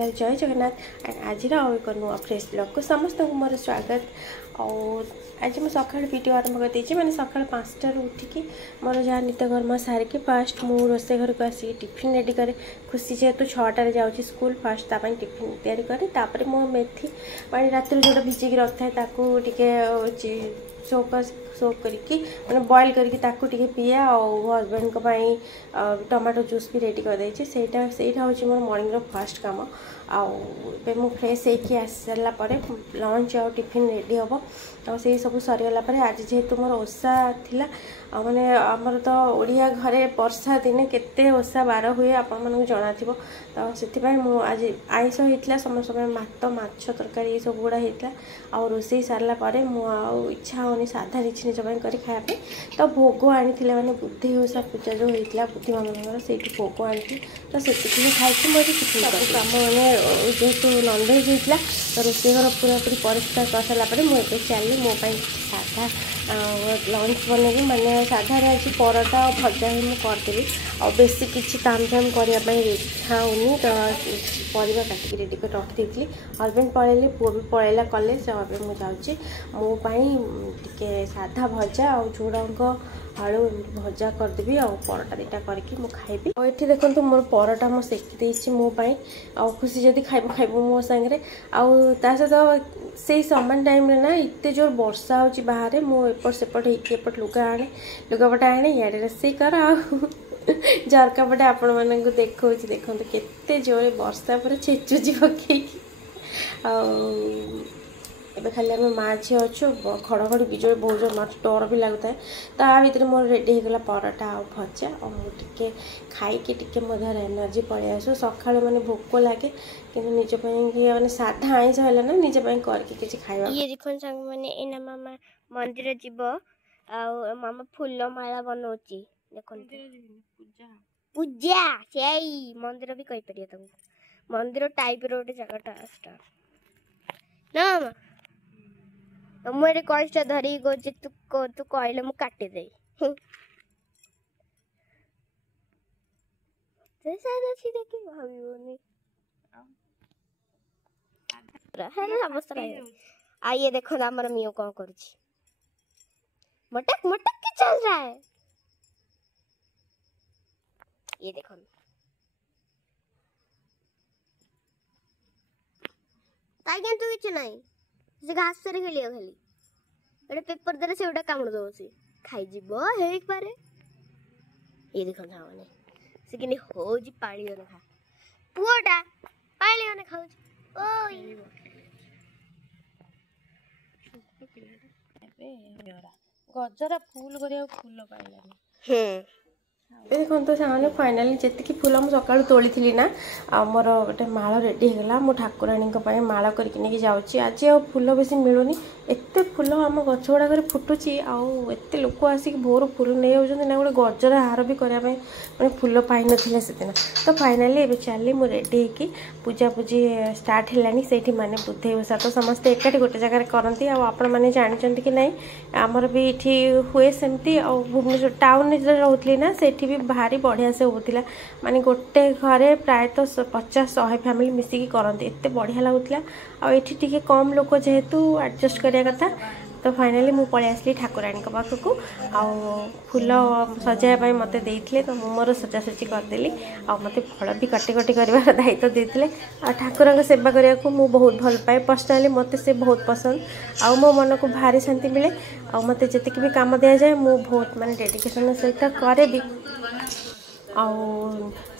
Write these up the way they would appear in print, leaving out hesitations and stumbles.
नमस्कार जय जगन्नाथ एंड आज एक नुआ फ्रेश ब्लॉग को समस्त को मोर स्वागत। और आज मैं सका वीडियो आरंभ कर देती मैंने सका 5टार उठिकी मोर जहाँ नित्यकर्म सारिकी फास्ट मु रोसे घर को आसिक टिफिन रेडी करे। खुशी जेहेतु 6टार जाऊँगी स्कूल फास्ट तापाई टिफिन तैयारी करे तापर मो मेथी पानी राति जोटा भिजिकी रखी था सोक करके मैंने बॉयल करके ताकू टिके पिए हजबैंड को टमाटो जूस भी रेडी कर देछि। सेटा हूँ मोर मॉर्निंग रो फर्स्ट काम। आउ मु फ्रेश होकर आस सारा लंच आ टिफिन रेडी हम और से सब सरीगला आज जेहेतु मोर ओषा थिला माने आमर तो ओडिया घरे वर्षा दिने केते ओषा बार हुए आपण मानू जना थिबो तो से आज आइस होता समस्त भात माछ तरकारी सब गुड़ा होता आ रोसे सारा इच्छा होनी साधा निज निज कर खायापे तो भोग आनी मैंने बुद्धि ओषा पूजा जो होता बुद्धि मामा से भोग आनी तो से खाई मुझे टिफिन कम मैंने जेहेतु नॉनवेज होता तो रोसे घर पूरा पूरी परिष्कार कर सारापर मुझे चली मोपाई साधा लंच बनैबी माने साधा आज परोटा और भजा ही मुझे करदेवी और बेसी किसी ताम झाम करने इच्छा होनी तो परिवा काटिक रेडी कर रखी थी। हजबैंड पलैले पुओ भी पलैला कॉलेज मुझे जाऊँगी मोपाई साधा भजा और झुड़ंग आलू भजा करदेवी और परोटा दीटा करके मुझे खाइबी। और ये देखो मोर परोटा मुझे सेकी देछि मोपाई और खुशी जदि खाइब खाइब मो सांगे आउ सहित से सामान टाइम ना इतने जोर वर्षा होची बाहर मु एपट सेपट होपट लुगापटा आने इे रोसे कर झरका पटे आपण मानक देखा देखो केते जोर वर्षा पर छेचुची पकई एबे खाली आम माँ झी अच्छु खड़खड़ी बिजुली बहुत जोर मत डर भी लगता है तो आ भर मोर रेडी होगला परोटा आ भजा और टे खाई मो देहर एनर्जी पलि आसो सका मैंने भोक लगे कि निज मैंने साधा आईस है ना निज करके किसी खाइबा। ये देखो संग मैंने एना मामा मंदिर जीव आ मामा फूल माला बनाउची देखो पूजा सेई मंदिर भी कहि परिया तुमको मंदिर टाइप रो गोटे जगटा ना मामा तो मुझे कष्ट धरी गोचे तू कहले मु काटी दे से सादा छी देखि भाबियोनी है अवस्था आइए देखो हमारा मियो कौन कर मटक मटक के चल रहा है ये देखो ताई तू किछ नहीं से घास से खेलियो खाली एटा पेपर देले से ओटा कामड़ दो से खाई जीवो हे एक बारे ये देखो ना माने से किनी होजी पाळियो ना खा पुओटा पाळियो ना खाऊ ओई गजरा फूल कर फूल पाइलानी देखो तो से फाइनाली जी फूल मुझे सका तोली थी ना मोर गोटे माल रेडी होगा मु ठाकुराणी माला करके जाऊँगी आज आ फूल बेसी मिलूनी एत फूल आम गछ गुड़ाक फुटुची आते लोक आसिक भोर फूल नहीं जाऊँ ना गोटे गजरा हार भी करने मैंने फूल पाई नथिले से दिन तो फाइनाली एबे चली मु रेडी होगी पूजा पूजी स्टार्ट है से माने बुद्धि ओषा तो समस्ते एकाठी गोटे जगह करती आपण मैंने जानते कि नहीं आमर भी ये हुए सेमती भुवनेश्वर टाउन रोली ना से भी भारी बढ़िया से होता माने गोटे घरे प्रायतः 50-100 फैमिली मिसिकी करते एत बढ़िया लगुला आठी कम लोक जेहेतु एडजस्ट करिया कथा तो फाइनाली मु पलि आसली ठाकुराणी पाखक आ फूल सजाया मत देते तो मोर सजासजी करदेली आ मत फल भी कटी कटी कर दायित्व देते ठाकुर सेवा करने को मुझे बहुत भल पाए पर्सनाली मत से बहुत पसंद आ मो मन को भारी शांति मिले आ मत जी भी कम दि जाए मुझे बहुत माने डेडिकेशन सहित करे भी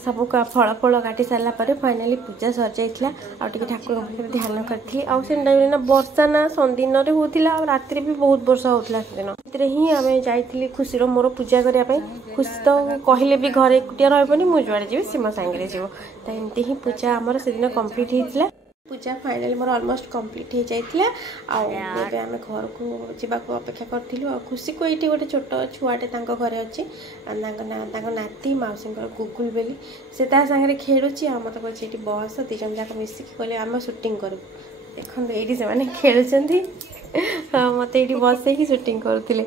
सब फल फल काटी सारापर फाइनाली पूजा सर जाता ठाकुर ध्यान करी ना वर्षा ना दिन होता राति भी बहुत वर्षा होता दिन ही आम जाइली खुशी मोर पूजा करने खुशी तो कहले भी घरे एकुटिया रही मुझे जुआड़े जी सी मो सांगे जीव तो एमती ही पूजा आमर से दिन कम्प्लीट होता पूजा फाइनाली मोर ऑलमोस्ट कंप्लीट हो जाइए आम घर को जावाक अपेक्षा करूँ खुशी को ये गोटे छोट छुआटे घरे अच्छी नाती मौसी गुगुल बेली से सागर खेलुची मत कही बस दीज जाक मिसिक कहले आम सुटिंग करूँ देखो ये से खेलुंट मत ये बस सुटिंग करुले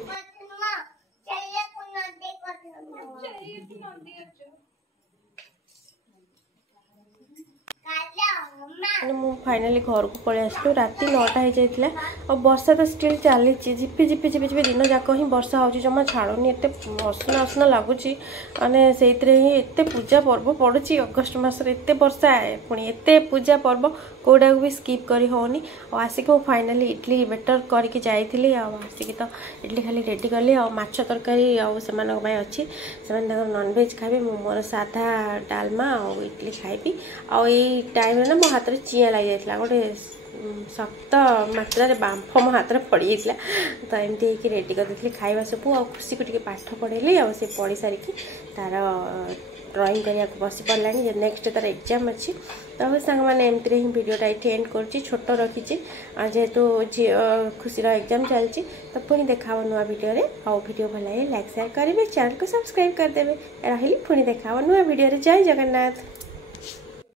मैंने मु फाइनाली घर को पलि आसलु राति 9टा हो जाता और वर्षा तो स्टिल चली झिपी झिपी झिपी झिपी दिन जाक ही वर्षा हो जमा छाड़ुनी एत असना असना लगुच मैंने से ही एत पूजा पर्व पड़ुची अगस्ट मसरे एत वर्षा पुणी एत पूजा पर्व कौटा को भी स्किप करी होनी और आसिक मु फाइनाली इडली बेटर करके जाइली आसिक तो इडली खाली रेडी कली आ माछ तरकारी अच्छी से नॉनवेज खाइबे मु मोर साधा डालमा और इडली खाइबी आ टाइम ना मो हाथ में चिया लग जाता गोटे शक्त मात्रा बांफ मो हाथ में पड़ जाता तो एमती रेडी कर देती खाଇବା सब आ खुशी को पाठ पढ़ेली आ पढ़ी सारिकी तार ड्राइंग करने बस पड़ा नेक्स्ट तार एग्जाम अच्छी तो सांग मैंने एमती ही भिडटा ये एंड कर छोट रखी जेहेतु खुशी एग्जाम चलती तो पुणी देखा नुआ भिडियो आउ भिडियो भल लगे लाइक शेयर करेंगे चैनल को सब्सक्राइब करदे रही पुणी देखा नुआ भिडियो जय जगन्नाथ।